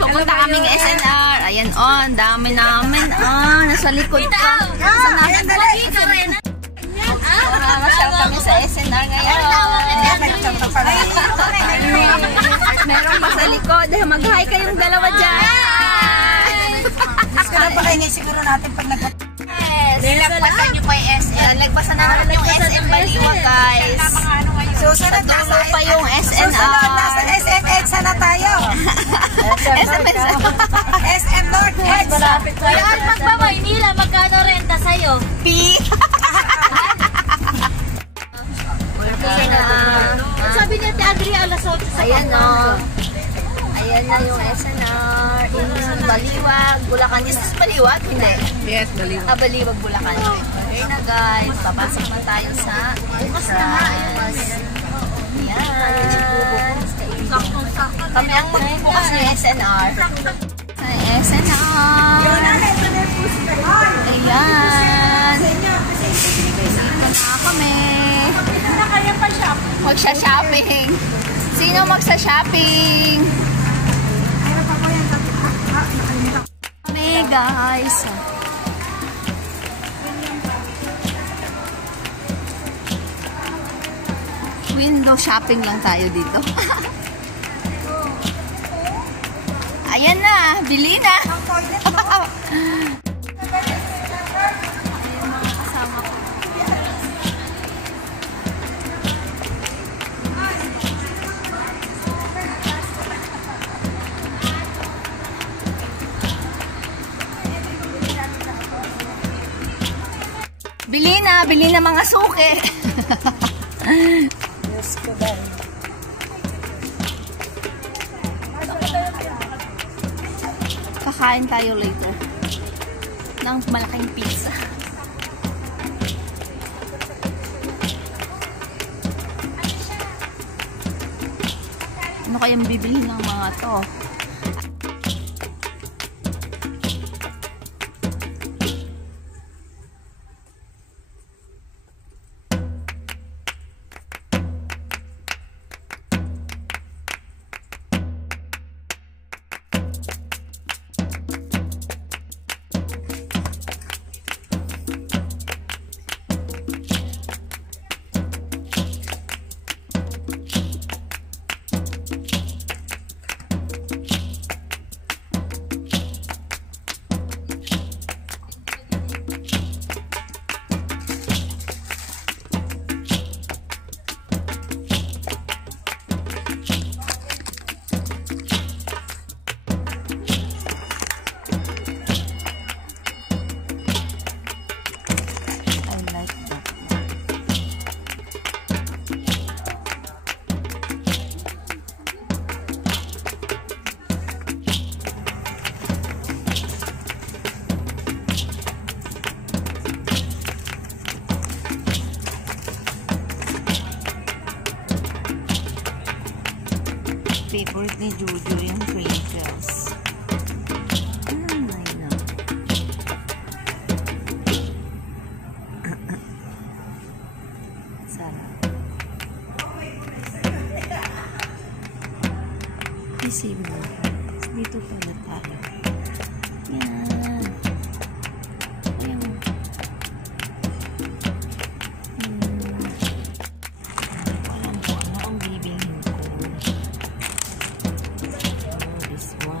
pupunta kaming SNR. Ayan, oh, ang dami namin. Ah, nasa likod ka. Nasa namin. Masyal kami sa SNR ngayon. Meron pa sa likod. Mag-hi kayong dalawa dyan. Kaya pa kayo siguro natin pag nilagpasan nyo pa yung SM. Nilagpasan na natin yung SM Baliwag, guys. Susunod Tulo pa yung SNR. Susunod nasa SM EDSA na tayo. SM North EDSA. Kaya magpa-Maynila, magkano renta sa'yo? P. Sabi niya, Agri, alas 8 sa ayan o. Ayan na yung SNR. In Baliwag, Bulacan. Is this Baliwag? Hindi. Yes, Baliwag. Ah, Baliwag, Bulacan. Okay na guys. Papasok na tayo sa entrance. Ayan. Kami ang magbubukas ng SNR. Sa SNR. Ayan. Sino kami? Magsha-shopping. Sino magsa-shopping? Kami guys. Window shopping lang tayo dito. Ayan na, bili na. Bili na mga suke. Yes, ko ba? Kakain tayo later ng malaking pizza. Ano kayang bibili ng mga to? Favorite ni Jojo yung crinkles. I know. Sarap. Isip mo. Dito pala tayo. Yan. Ayan. Alam ko ano ang bibilhin ko. This one.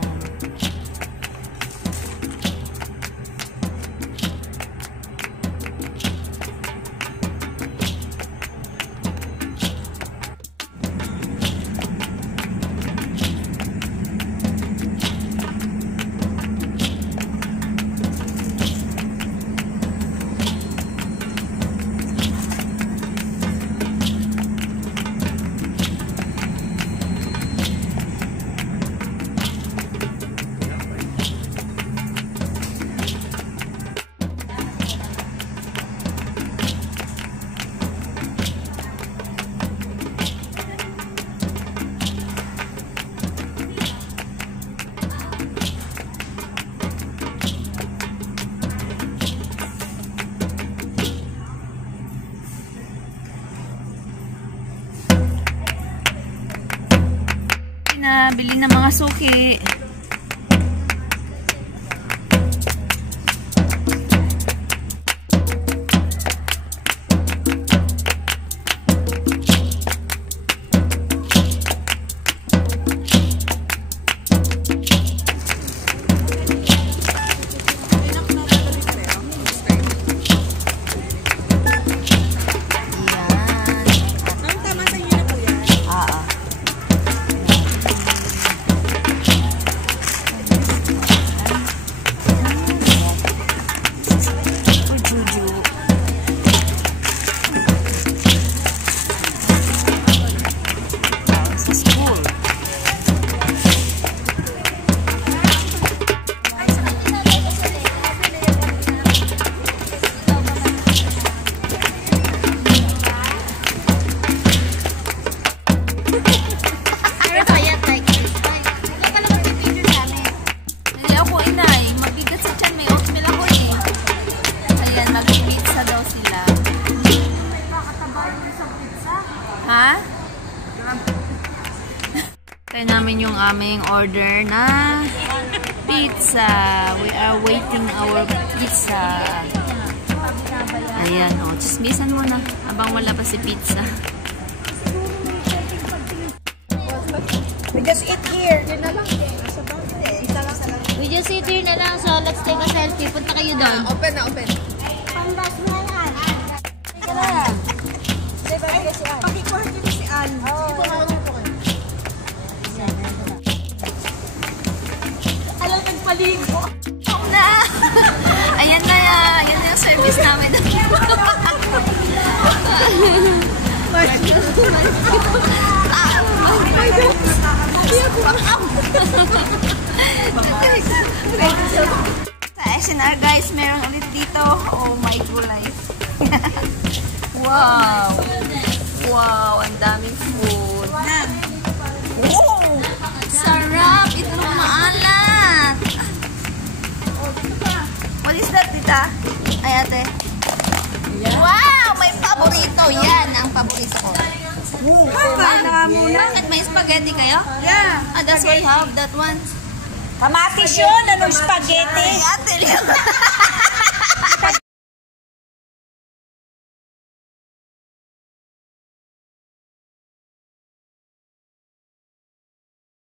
Bili ng mga suki. Pizza daw sila. Ha? Kaya namin yung aming order na pizza. We are waiting our pizza. Ayan, o. Chismisan muna. Abang wala pa si pizza. We just eat here. We just sit here na lang, so let's take a selfie. Punta kayo doon. Open na, open. Pakikuha dito si Ann. Alam, nagpaligo. Na! Ayan na yan. Ayan na yung service namin. Sa SNR guys, meron ulit dito. Oh my gulay. Wow! Wow! Ang daming food. Wow! Sarap! Itlog maalat! What is that, tita? Ay, ate. Wow! May paborito. Yan ang paborito ko. Bakit? May spaghetti kayo? Yeah. Ah, that's why you have that one. Kamatis yun. Anong spaghetti? Ay, ate.